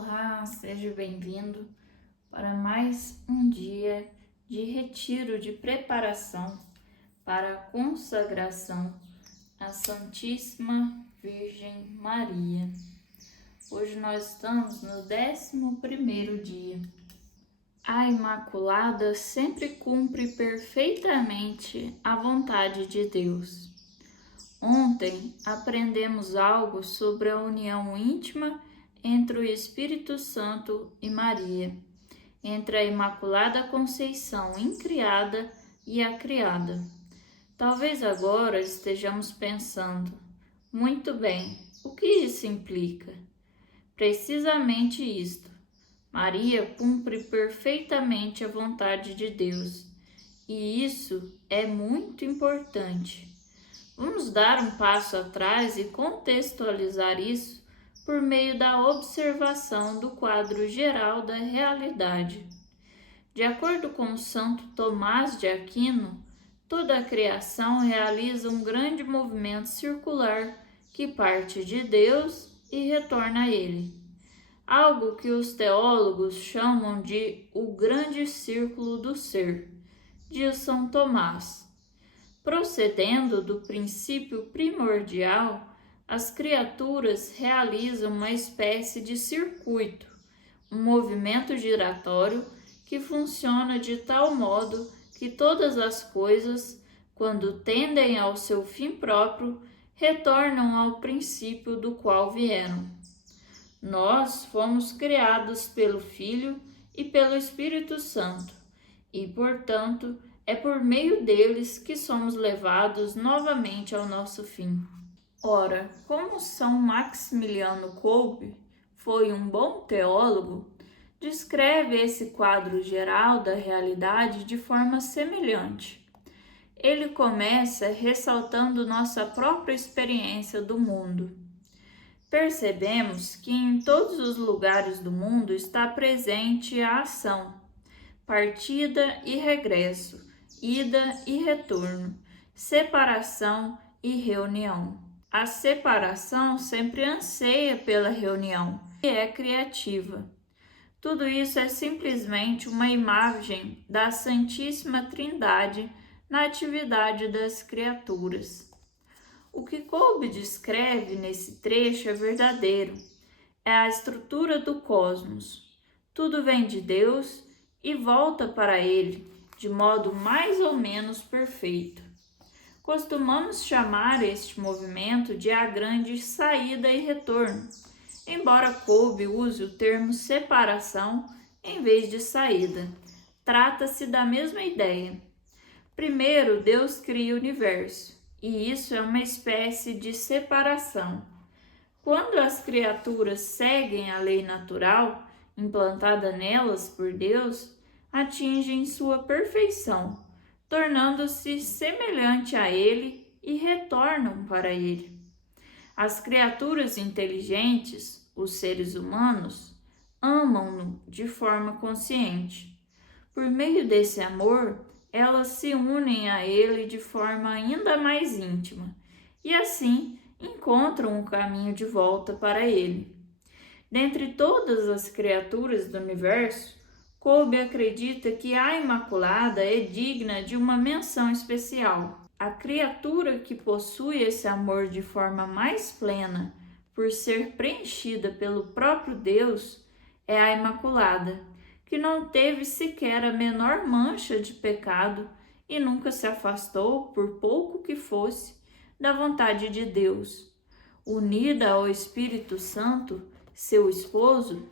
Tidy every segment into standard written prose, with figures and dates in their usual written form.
Olá, seja bem-vindo para mais um dia de retiro de preparação para a consagração à Santíssima Virgem Maria. Hoje nós estamos no 11º dia. A Imaculada sempre cumpre perfeitamente a vontade de Deus. Ontem aprendemos algo sobre a união íntima entre o Espírito Santo e Maria, entre a Imaculada Conceição incriada e a criada. Talvez agora estejamos pensando, muito bem, o que isso implica? Precisamente isto. Maria cumpre perfeitamente a vontade de Deus, e isso é muito importante. Vamos dar um passo atrás e contextualizar isso por meio da observação do quadro geral da realidade. De acordo com Santo Tomás de Aquino, toda a criação realiza um grande movimento circular que parte de Deus e retorna a Ele. Algo que os teólogos chamam de o grande círculo do ser, diz São Tomás. Procedendo do princípio primordial, as criaturas realizam uma espécie de circuito, um movimento giratório que funciona de tal modo que todas as coisas, quando tendem ao seu fim próprio, retornam ao princípio do qual vieram. Nós fomos criados pelo Filho e pelo Espírito Santo, e, portanto, é por meio deles que somos levados novamente ao nosso fim. Ora, como São Maximiliano Kolbe foi um bom teólogo, descreve esse quadro geral da realidade de forma semelhante. Ele começa ressaltando nossa própria experiência do mundo. Percebemos que em todos os lugares do mundo está presente a ação, partida e regresso, ida e retorno, separação e reunião. A separação sempre anseia pela reunião e é criativa. Tudo isso é simplesmente uma imagem da Santíssima Trindade na atividade das criaturas. O que Kolbe descreve nesse trecho é verdadeiro. É a estrutura do cosmos. Tudo vem de Deus e volta para Ele, de modo mais ou menos perfeito. Costumamos chamar este movimento de a grande saída e retorno, embora Kolbe use o termo separação em vez de saída. Trata-se da mesma ideia. Primeiro, Deus cria o universo, e isso é uma espécie de separação. Quando as criaturas seguem a lei natural, implantada nelas por Deus, atingem sua perfeição, tornando-se semelhante a Ele e retornam para Ele. As criaturas inteligentes, os seres humanos, amam-no de forma consciente. Por meio desse amor, elas se unem a Ele de forma ainda mais íntima e assim encontram o caminho de volta para Ele. Dentre todas as criaturas do universo, Kolbe acredita que a Imaculada é digna de uma menção especial. A criatura que possui esse amor de forma mais plena, por ser preenchida pelo próprio Deus, é a Imaculada, que não teve sequer a menor mancha de pecado e nunca se afastou, por pouco que fosse, da vontade de Deus. Unida ao Espírito Santo, seu esposo,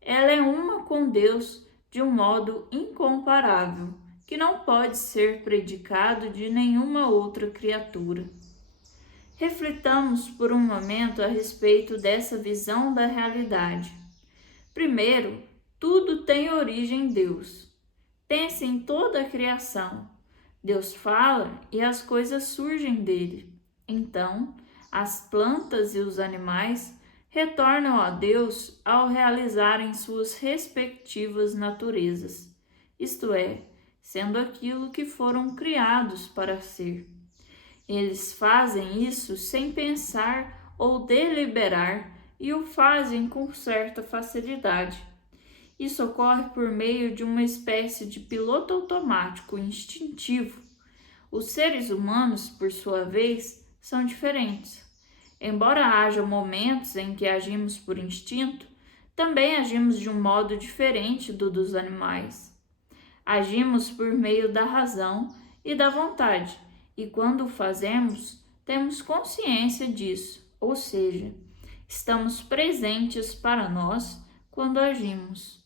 ela é uma com Deus de um modo incomparável, que não pode ser predicado de nenhuma outra criatura. Reflitamos por um momento a respeito dessa visão da realidade. Primeiro, tudo tem origem em Deus. Pense em toda a criação. Deus fala e as coisas surgem dele. Então, as plantas e os animais retornam a Deus ao realizarem suas respectivas naturezas, isto é, sendo aquilo que foram criados para ser. Eles fazem isso sem pensar ou deliberar, e o fazem com certa facilidade. Isso ocorre por meio de uma espécie de piloto automático instintivo. Os seres humanos, por sua vez, são diferentes. Embora haja momentos em que agimos por instinto, também agimos de um modo diferente do dos animais. Agimos por meio da razão e da vontade, e quando o fazemos, temos consciência disso, ou seja, estamos presentes para nós quando agimos.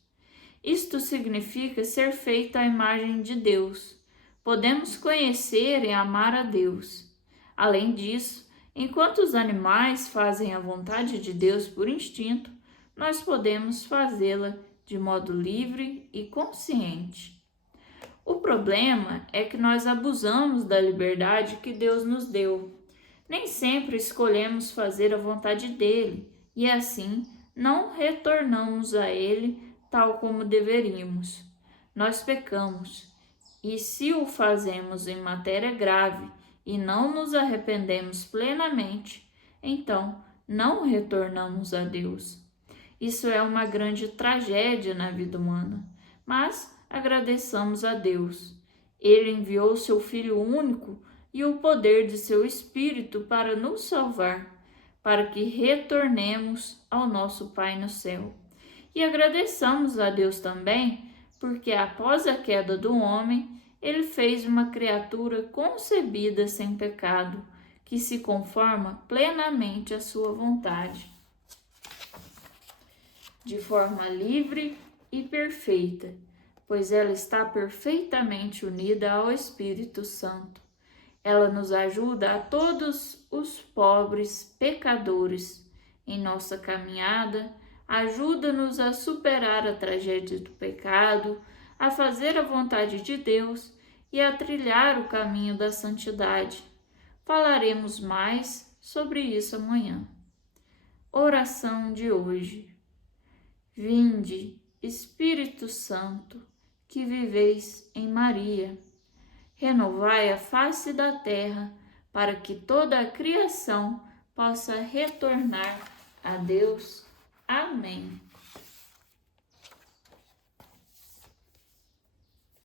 Isto significa ser feito à imagem de Deus. Podemos conhecer e amar a Deus. Além disso, enquanto os animais fazem a vontade de Deus por instinto, nós podemos fazê-la de modo livre e consciente. O problema é que nós abusamos da liberdade que Deus nos deu. Nem sempre escolhemos fazer a vontade dele e assim não retornamos a ele tal como deveríamos. Nós pecamos e se o fazemos em matéria grave e não nos arrependemos plenamente, então não retornamos a Deus. Isso é uma grande tragédia na vida humana, mas agradeçamos a Deus. Ele enviou seu Filho único e o poder de seu Espírito para nos salvar, para que retornemos ao nosso Pai no céu. E agradeçamos a Deus também, porque após a queda do homem, ele fez uma criatura concebida sem pecado, que se conforma plenamente à sua vontade, de forma livre e perfeita, pois ela está perfeitamente unida ao Espírito Santo. Ela nos ajuda a todos os pobres pecadores em nossa caminhada, ajuda-nos a superar a tragédia do pecado, a fazer a vontade de Deus e a trilhar o caminho da santidade. Falaremos mais sobre isso amanhã. Oração de hoje. Vinde, Espírito Santo, que viveis em Maria, renovai a face da terra, para que toda a criação possa retornar a Deus. Amém.